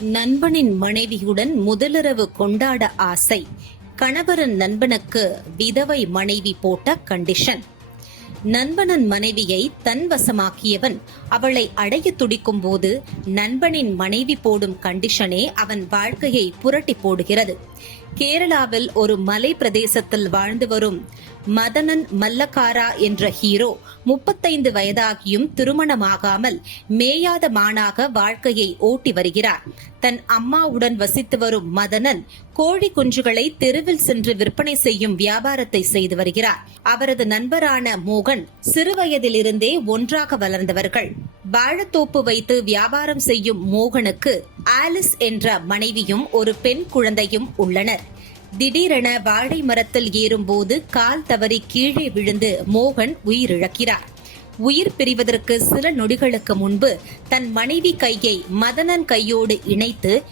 நண்பனின் மனைவியுடன் முதலிரவு கொண்டாட ஆசை. கணவரின் நண்பனுக்கு விதவை மனைவி போட்ட கண்டிஷன் நண்பனின் மனைவியை தன் வசமாக்கியவன் அவளை அடைய துடிக்கும் போது நண்பனின் மனைவி போடும் கண்டிஷனே அவன் வாழ்க்கையை புரட்டி போடுகிறது. கேரளாவில் ஒரு மலை பிரதேசத்தில் வாழ்ந்து வரும் மதனன் மல்லக்காரா என்ற ஹீரோ முப்பத்தைந்து வயதாகியும் திருமணமாகாமல் மேயாத மானாக வாழ்க்கையை ஓட்டி வருகிறார். தன் அம்மாவுடன் வசித்து வரும் மதனன் கோழி குஞ்சுகளை தெருவில் சென்று விற்பனை செய்யும் வியாபாரத்தை செய்து வருகிறார். அவரது நண்பரான மோகன் சிறுவயதிலிருந்தே ஒன்றாக வளர்ந்தவர்கள். வாழத்தோப்பு வைத்து வியாபாரம் செய்யும் மோகனுக்கு ஆலிஸ் என்ற மனைவியும் ஒரு பெண் குழந்தையும் உள்ளனர். திடீரென வாழை மரத்தில் ஏறும்போது கால் தவறி கீழே விழுந்து மோகன் உயிரிழக்கிறார். உயிர் பிரிவதற்கு சில நொடிகளுக்கு முன்பு தன் மனைவி கையை மதனன் கையோடு இணைத்து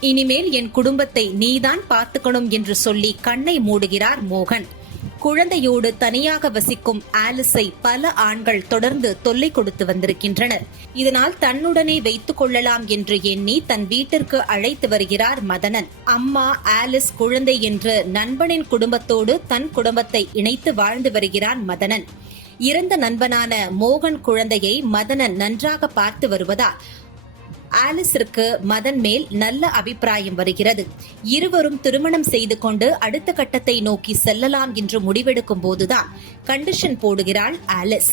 இனிமேல் என் குடும்பத்தை நீதான் பார்த்துக்கணும் என்று சொல்லி கண்ணை மூடுகிறார் மோகன். குழந்தையோடு தனியாக வசிக்கும் ஆலிஸை பல ஆண்கள் தொடர்ந்து தொல்லை கொடுத்து வந்திருக்கின்றனர். இதனால் தன்னுடனே வைத்துக் கொள்ளலாம் என்று எண்ணி தன் வீட்டிற்கு அழைத்து வருகிறார் மதனன். அம்மா ஆலிஸ் குழந்தை என்று நண்பனின் குடும்பத்தோடு தன் குடும்பத்தை இணைத்து வாழ்ந்து வருகிறான் மதனன். இறந்த நண்பனான மோகன் குழந்தையை மதனன் நன்றாக பார்த்து வருவதால் ஆலிஸிற்கு மதன் மேல் நல்ல அபிப்பிராயம் வருகிறது. இருவரும் திருமணம் செய்து கொண்டு அடுத்த கட்டத்தை நோக்கி செல்லலாம் என்று முடிவெடுக்கும் போதுதான் கண்டிஷன் போடுகிறாள் ஆலிஸ்.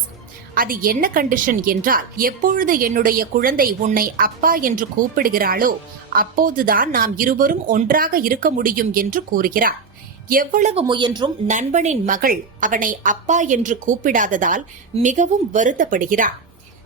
அது என்ன கண்டிஷன் என்றால் எப்பொழுது என்னுடைய குழந்தை உன்னை அப்பா என்று கூப்பிடுகிறாளோ அப்போதுதான் நாம் இருவரும் ஒன்றாக இருக்க முடியும் என்று கூறுகிறார். எவ்வளவு முயன்றும் நண்பனின் மகள் அவனை அப்பா என்று கூப்பிடாததால் மிகவும் வருத்தப்படுகிறார்.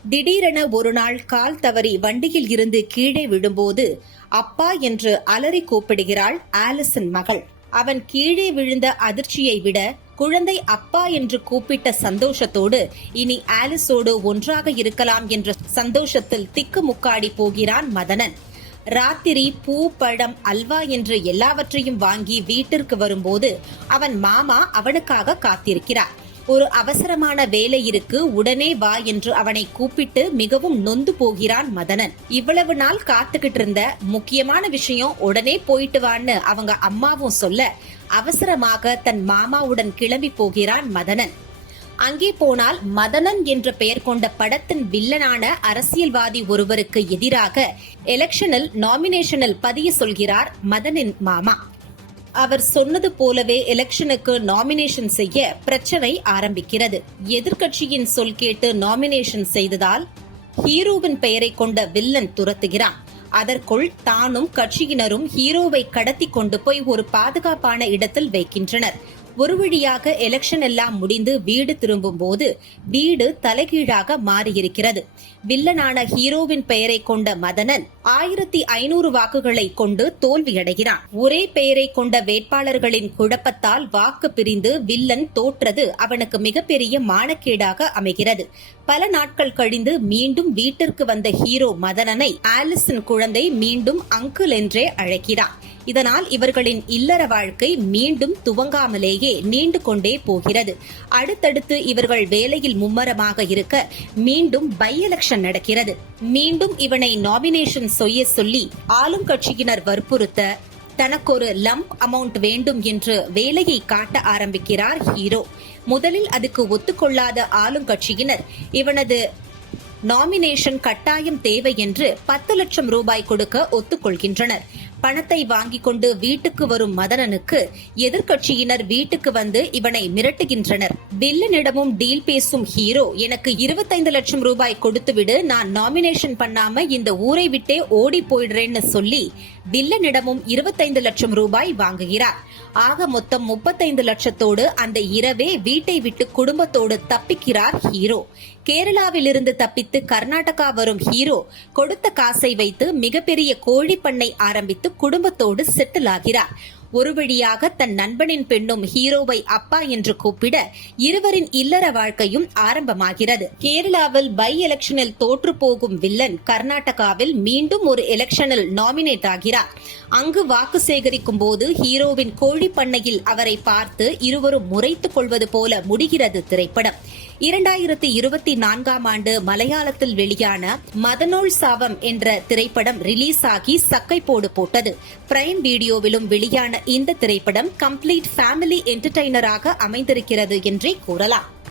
திடீரென ஒரு நாள் கால் தவறி வண்டியில் இருந்து கீழே விழும்போது அப்பா என்று அலறி கூப்பிடுகிறாள் ஆலிசன் மகள். அவன் கீழே விழுந்த அதிர்ச்சியை விட குழந்தை அப்பா என்று கூப்பிட்ட சந்தோஷத்தோடு இனி ஆலிஸோடு ஒன்றாக இருக்கலாம் என்ற சந்தோஷத்தில் திக்குமுக்காடி போகிறான் மதனன். ராத்திரி பூ பழம் அல்வா என்று எல்லாவற்றையும் வாங்கி வீட்டிற்கு வரும்போது அவன் மாமா அவனுக்காக காத்திருக்கிறார். ஒரு அவசரமான வேலை இருக்கு உடனே வா என்று அவனை கூப்பிட்டு மிகவும் நொந்து போகிறான் மதனன். இவ்வளவு நாள் காத்துக்கிட்டு இருந்த முக்கியமான விஷயம் உடனே போயிட்டு வான்னு அவங்க அம்மாவும் சொல்ல அவசரமாக தன் மாமாவுடன் கிளம்பி போகிறான் மதனன். அங்கே போனால் மதனன் என்ற பெயர் கொண்ட படத்தின் வில்லனான அரசியல்வாதி ஒருவருக்கு எதிராக எலெக்ஷனில் நாமினேஷனில் பதிய சொல்கிறார் மதனின் மாமா. அவர் சொன்னது போலவே எலெக்ஷனுக்கு நாமினேஷன் செய்ய பிரச்சனை ஆரம்பிக்கிறது. எதிர்கட்சியின் சொல் கேட்டு நாமினேஷன் செய்ததால் ஹீரோவின் பெயரை கொண்ட வில்லன் துரத்துகிறான். அதற்குள் தானும் கட்சியினரும் ஹீரோவை கடத்தி கொண்டு போய் ஒரு பாதுகாப்பான இடத்தில் வைக்கின்றனர். ஒரு வழியாக எலெக்ஷன் எல்லாம் முடிந்து வீடு திரும்பும் போது வீடு தலைகீழாக மாறியிருக்கிறது. வில்லனான ஹீரோவின் பெயரை கொண்ட மதனன் ஆயிரத்தி ஐநூறு வாக்குகளை கொண்டு தோல்வியடைகிறான். ஒரே பெயரை கொண்ட வேட்பாளர்களின் குழப்பத்தால் வாக்கு பிரிந்து வில்லன் தோற்றது அவனுக்கு மிகப்பெரிய மானக்கேடாக அமைகிறது. பல நாட்கள் கழிந்து மீண்டும் வீட்டிற்கு வந்த ஹீரோ மதனனை ஆலிஸின் குழந்தை மீண்டும் அங்கிள் என்றே அழைக்கிறான். இதனால் இவர்களின் இல்லற வாழ்க்கை மீண்டும் துவங்காமலேயே நீண்டு கொண்டே போகிறது. அடுத்தடுத்து இவர்கள் வேலையில் மும்மரமாக இருக்க மீண்டும் பை எலெக்ஷன் நடக்கிறது. மீண்டும் இவனை நாமினேஷன் செய்ய சொல்லி ஆளும் கட்சியினர் வற்புறுத்த தனக்கொரு லம்ப் அமௌண்ட் வேண்டும் என்று வேலையை காட்ட ஆரம்பிக்கிறார் ஹீரோ முதலில் அதுக்கு ஒத்துக்கொள்ளாத ஆளும் கட்சியினர் இவனது நாமினேஷன் கட்டாயம் தேவை என்று பத்து லட்சம் ரூபாய் கொடுக்க ஒத்துக்கொள்கின்றனர். பணத்தை வாங்கிக் கொண்டு வீட்டுக்கு வரும் மதனனுக்கு எதிர்க்கட்சியினர் வீட்டுக்கு வந்து இவனை மிரட்டுகின்றனர். வில்லனிடமும் டீல் பேசும் ஹீரோ எனக்கு இருபத்தைந்து லட்சம் ரூபாய் கொடுத்துவிடு நான் நாமினேஷன் பண்ணாம இந்த ஊரை விட்டே ஓடி போயிடுறேன்னு சொல்லி வில்லனிடமும் இருபத்தைந்து லட்சம் ரூபாய் வாங்குகிறார். ஆக மொத்தம் முப்பத்தைந்து லட்சத்தோடு அந்த இரவே வீட்டை விட்டு குடும்பத்தோடு தப்பிக்கிறார் ஹீரோ. கேரளாவில் இருந்து தப்பித்து கர்நாடகா வரும் ஹீரோ கொடுத்த காசை வைத்து மிகப்பெரிய கோழி பண்ணை ஆரம்பித்து குடும்பத்தோடு செட்டில் ஆகிறார். ஒரு வழியாக தன் நண்பனின் பெண்ணும் ஹீரோவை அப்பா என்று கூப்பிட இருவரின் இல்லற வாழ்க்கையும் ஆரம்பமாகிறது. கேரளாவில் பை எலெக்ஷனில் தோற்று போகும் வில்லன் கர்நாடகாவில் மீண்டும் ஒரு எலெக்ஷனில் நாமினேட் ஆகிறார். அங்கு வாக்கு சேகரிக்கும் போது ஹீரோவின் கோழி பண்ணையில் அவரை பார்த்து இருவரும் முறைத்துக் கொள்வது போல முடிகிறது திரைப்படம். இரண்டாயிரத்தி இருபத்தி நான்காம் ஆண்டு மலையாளத்தில் வெளியான மதனோல் சாவம் என்ற திரைப்படம் ரிலீஸ் ஆகி சக்கை போடு போட்டது. பிரைம் வீடியோவிலும் வெளியான இந்த திரைப்படம் கம்ப்ளீட் ஃபேமிலி என்டர்டைனராக அமைந்திருக்கிறது என்றே கூறலாம்.